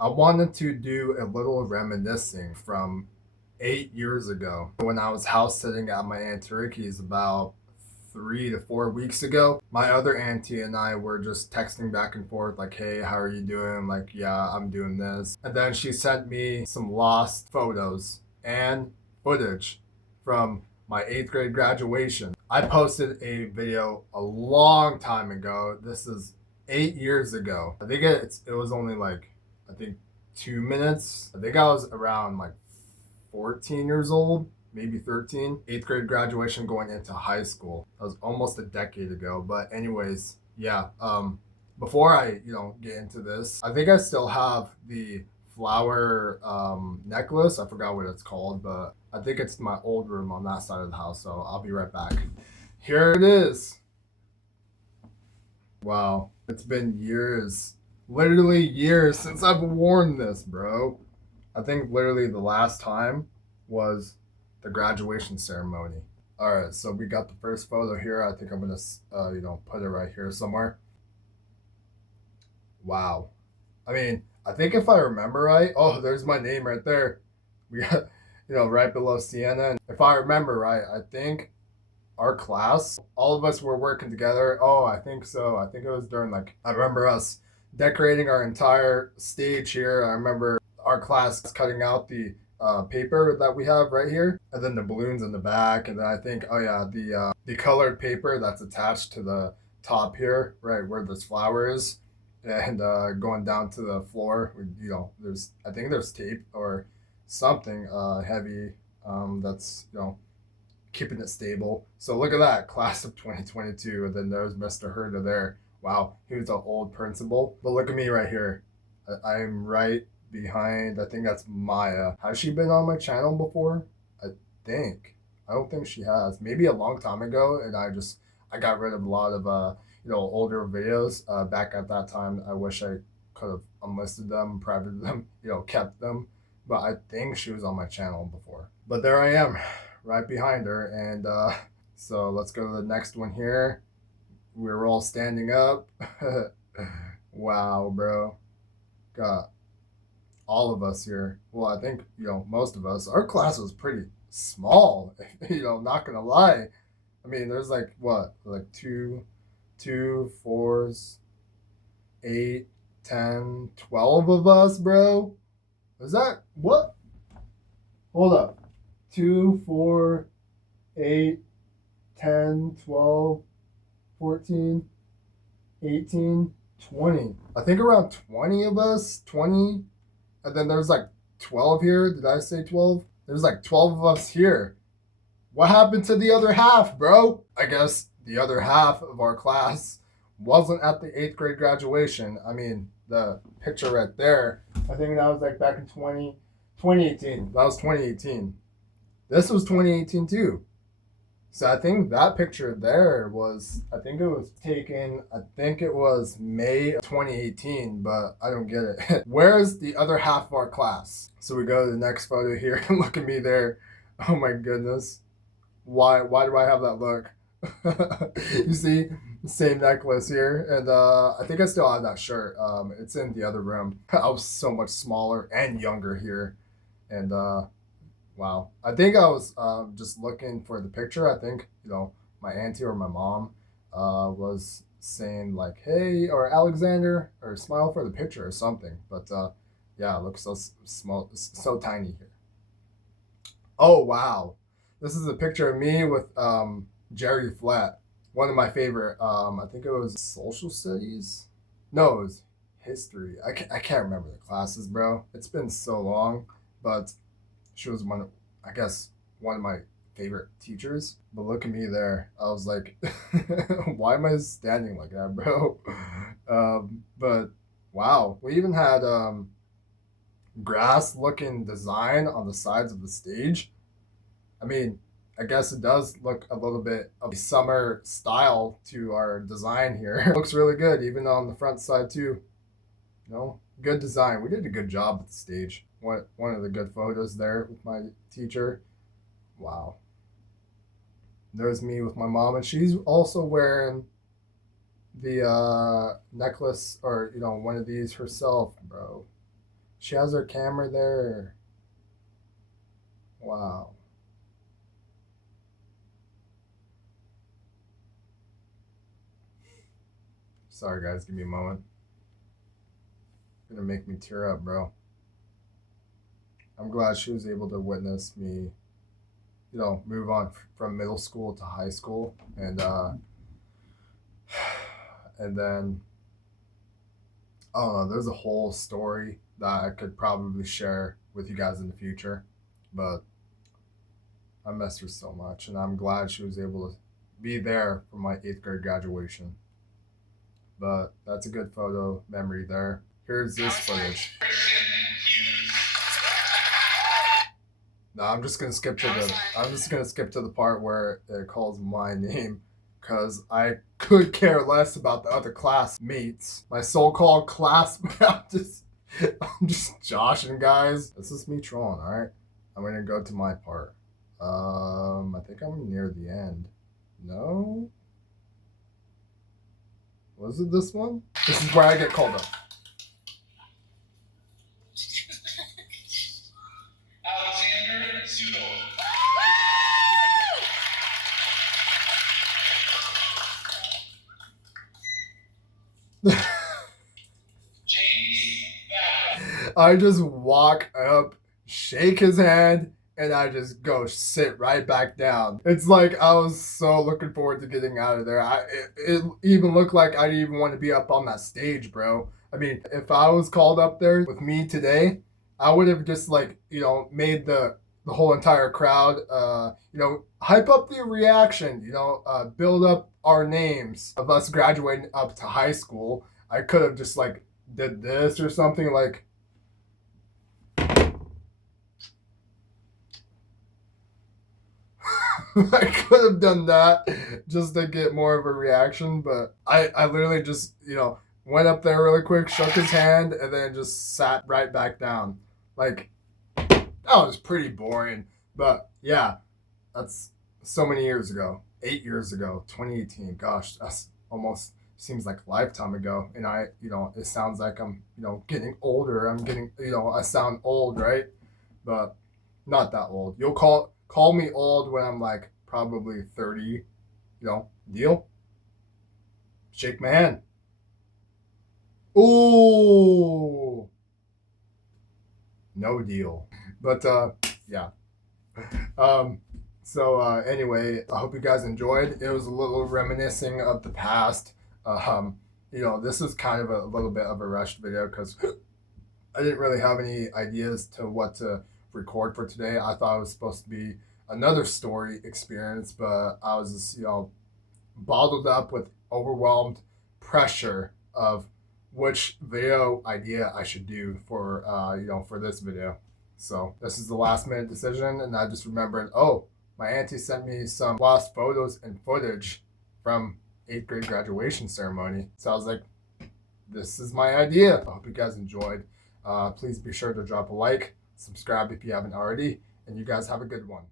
I wanted to do a little reminiscing from 8 years ago when I was house sitting at my Aunt Ricky's about 3 to 4 weeks ago. My other auntie and I were just texting back and forth, like, hey, how are you doing? Like, yeah, I'm doing this. And then she sent me some lost photos and footage from my eighth grade graduation. I posted a video a long time ago. This is 8 years ago. I think it was only like, I think 2 minutes. I think I was around like 14 years old, maybe 13. Eighth grade graduation going into high school. That was almost a decade ago. But anyways, yeah. Before I get into this, I think I still have the flower necklace. I forgot what it's called, but I think it's my old room on that side of the house. So I'll be right back. Here it is. Wow, it's been years, literally years since I've worn this, bro. I think literally the last time was the graduation ceremony. All right, so we got the first photo here. I think I'm gonna, put it right here somewhere. Wow. I mean, I think if I remember right, oh, there's my name right there. We got, right below Sienna. And if I remember right, I think our class, all of us were working together. Oh, I think so. I think it was during like, I remember us decorating our entire stage here. I remember our class cutting out the paper that we have right here, and then the balloons in the back, and then I think, oh yeah, the colored paper that's attached to the top here, right where this flower is, and going down to the floor. There's I think there's tape or something heavy that's keeping it stable. So look at that, class of 2022, and then there's Mr. Herda there. Wow, he was an old principal. But look at me right here. I'm right behind, I think that's Maya. Has she been on my channel before? I think. I don't think she has. Maybe a long time ago, and I got rid of a lot of older videos back at that time. I wish I could have unlisted them, privated them, kept them. But I think she was on my channel before. But there I am, right behind her. And so let's go to the next one here. We're all standing up. Wow, bro. Got all of us here. Well, I think, most of us. Our class was pretty small, not gonna lie. I mean, there's like what? Like two, fours, 8, 10, 12 of us, bro. Is that what? Hold up. 2, 4, 8, 10, 12, 14, 18, 20. I think around 20 of us, 20. And then there's like 12 here. Did I say 12? There's like 12 of us here. What happened to the other half, bro? I guess the other half of our class wasn't at the eighth grade graduation. I mean, the picture right there, I think that was like back in 2018. That was 2018. This was 2018 too. So I think that picture there was, I think it was taken, I think it was May of 2018, but I don't get it. Where's the other half of our class? So we go to the next photo here and look at me there. Oh my goodness. Why do I have that look? You see, same necklace here, and I think I still have that shirt. It's in the other room. I was so much smaller and younger here, and wow. I think I was just looking for the picture. I think, my auntie or my mom was saying like, hey, or Alexander, or smile for the picture or something. But yeah, it looks so small, so tiny here. Oh, wow. This is a picture of me with Jerry Flat, one of my favorite, I think it was social studies. No, it was history. I can't remember the classes, bro. It's been so long, but she was I guess, one of my favorite teachers. But look at me there. I was like, why am I standing like that, bro? But wow, we even had grass looking design on the sides of the stage. I mean, I guess it does look a little bit of a summer style to our design here. It looks really good, even on the front side too. Good design. We did a good job at the stage. One of the good photos there with my teacher. Wow. There's me with my mom, and she's also wearing the necklace, or one of these herself, bro. She has her camera there. Wow. Sorry, guys. Give me a moment. Gonna make me tear up, bro. I'm glad she was able to witness me, move on from middle school to high school, and then I don't know. There's a whole story that I could probably share with you guys in the future, but I miss her so much, and I'm glad she was able to be there for my 8th grade graduation. But that's a good photo memory there. Here's this footage. No, I'm just gonna skip to the part where it calls my name, because I could care less about the other classmates, my so-called classmates. I'm just joshing, guys. This is me trolling. All right, I'm gonna go to my part. I think I'm near the end. No, was it this one? This is where I get called up. Alexander Pseudo. James Backup. I just walk up, shake his hand, and I just go sit right back down. It's like I was so looking forward to getting out of there. It even looked like I didn't even want to be up on that stage, bro. I mean, if I was called up there with me today, I would have just made the whole entire crowd hype up the reaction, build up our names of us graduating up to high school. I could have just did this or something like. I could have done that just to get more of a reaction, but I literally just, went up there really quick, shook his hand, and then just sat right back down. Like, that was pretty boring. But yeah, that's so many years ago. 8 years ago, 2018. Gosh, that's almost seems like a lifetime ago. And it sounds like I'm, getting older. I'm getting, I sound old, right? But not that old. You'll call me old when I'm like probably 30. Deal? Shake my hand. Ooh, no deal. But yeah. Anyway, I hope you guys enjoyed. It was a little reminiscing of the past. This is kind of a little bit of a rushed video because I didn't really have any ideas to what to record for today. I thought it was supposed to be another story experience, but I was just, bottled up with overwhelmed pressure of which video idea I should do for for this video. So this is the last minute decision, and I just remembered, oh, my auntie sent me some lost photos and footage from 8th grade graduation ceremony. So I was like, this is my idea. I hope you guys enjoyed. Please be sure to drop a like, subscribe if you haven't already, and you guys have a good one.